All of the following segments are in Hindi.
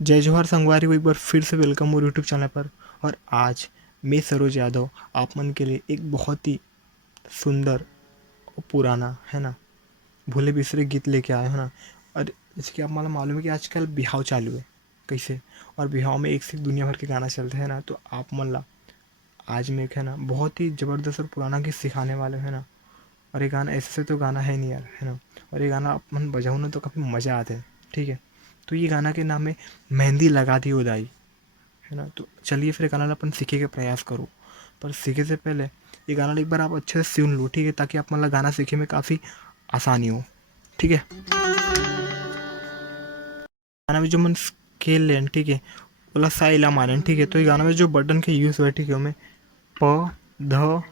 जय जोहार संगवारी को एक बार फिर से वेलकम हो यूट्यूब चैनल पर। और आज मैं सरोज यादव आप मन के लिए एक बहुत ही सुंदर और पुराना है ना भूले बिसरे गीत लेके आया है ना। और जैसे कि आप मतलब मालूम है कि आजकल बिहाव चालू है कैसे, और बिहाव में एक से एक दुनिया भर के गाना चलते हैं ना। तो आप मन ला आज में एक है ना बहुत ही ज़बरदस्त और पुराना गीत सिखाने वाले है ना। और ये गाना ऐसे तो गाना है नहीं यार, है ना। और ये गाना आप मन बजाओ ना तो काफ़ी मज़ा आता है, ठीक है। तो ये गाना के नाम है मेहंदी लगा दी उदाई, है ना। तो चलिए फिर गाना अपन सीखे के प्रयास करो। पर सीखे से पहले ये गाना एक बार आप अच्छे से सुन लो, ठीक है, ताकि आप मतलब गाना सीखे में काफ़ी आसानी हो, ठीक है। गाना में जो मन स्केल लें, ठीक है, बोला सा इला माने, ठीक है। तो ये गाना में जो बटन के यूज़ हुआ है, ठीक है, हमें प ध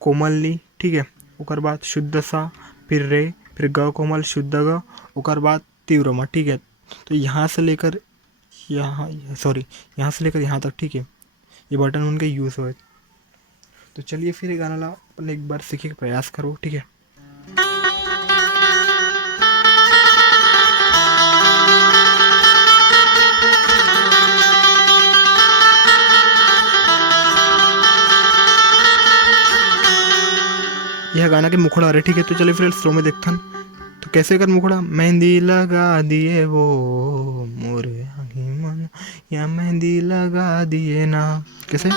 कोमल नी, ठीक है, ओकर बाद शुद्ध सा, फिर रे, फिर ग कोमल शुद्ध ग, ओकर बाद तीव्र म, ठीक है। तो यहाँ से लेकर यहाँ, सॉरी, यहाँ से लेकर यहाँ तक, ठीक है, ये बटन उनके यूज़ हुए। तो चलिए फिर ये गाना ला अपन एक बार सीखे के प्रयास करो, ठीक है। यह गाना के मुखड़ा रहे, ठीक है। तो चलिए फिर स्लो में देखथन। तो कैसे कर मुखड़ा, मेहंदी लगा दिए वो मोरे आही मन, या मेहंदी लगा दिए ना, कैसे।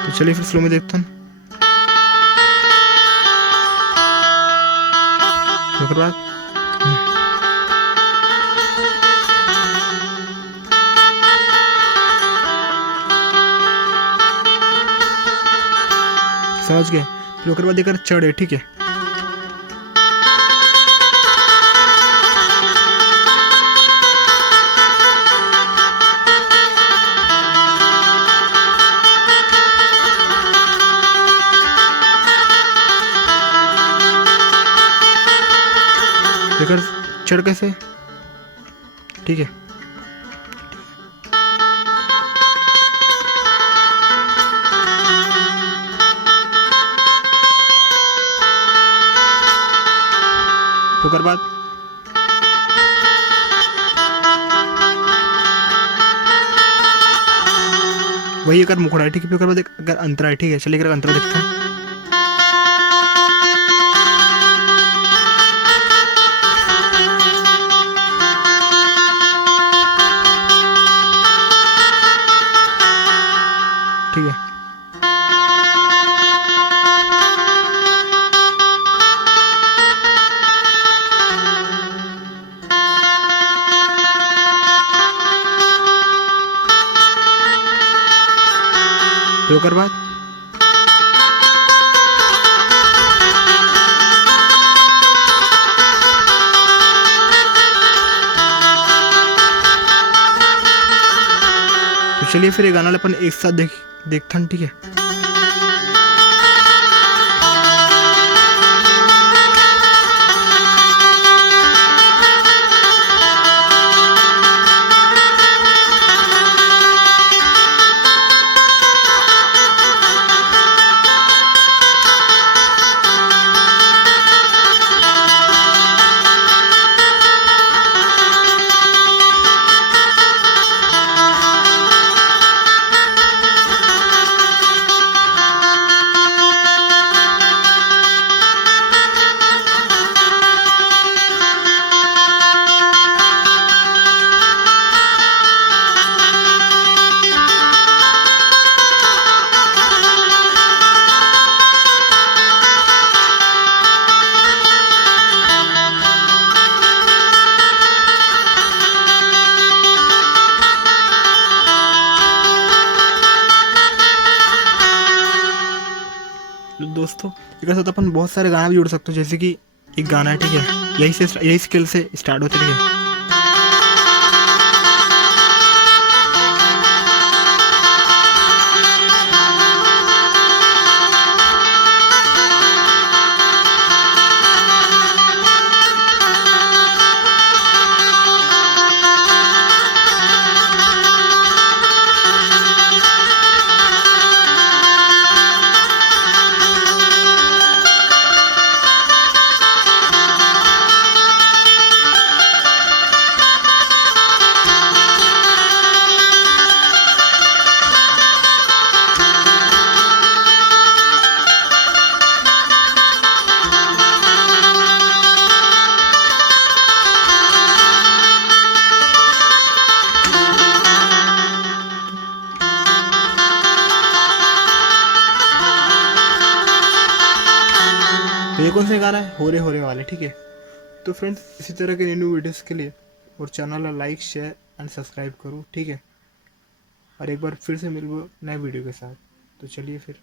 तो चलिए फिर स्लो में देखथन। ओकर बाद समझ गए। फिर ओकर बाद एकर चढ़ है, ठीक है। एकर चढ़ कैसे, ठीक है। फिर ओकर बाद वही एकर मुखड़ा है, ठीक है। फिर ओकर बाद अगर अंतरा है, ठीक है। चलिए एकर अंतरा देखते हैं। ठीक है। फिर ओकर बाद तो चलिए फिर ये गाना ला अपन एक साथ देखथन, ठीक है। दोस्तों एक साथ अपन बहुत सारे गाना भी जोड़ सकते हो, जैसे कि एक गाना है, ठीक है, यही स्केल से स्टार्ट होते, ठीक है। कौन से गाना है, हो रे वाले, ठीक है। तो फ्रेंड्स इसी तरह के न्यू वीडियोस के लिए और चैनल ला लाइक शेयर एंड सब्सक्राइब करो, ठीक है। और एक बार फिर से मिलूँ नए वीडियो के साथ। तो चलिए फिर।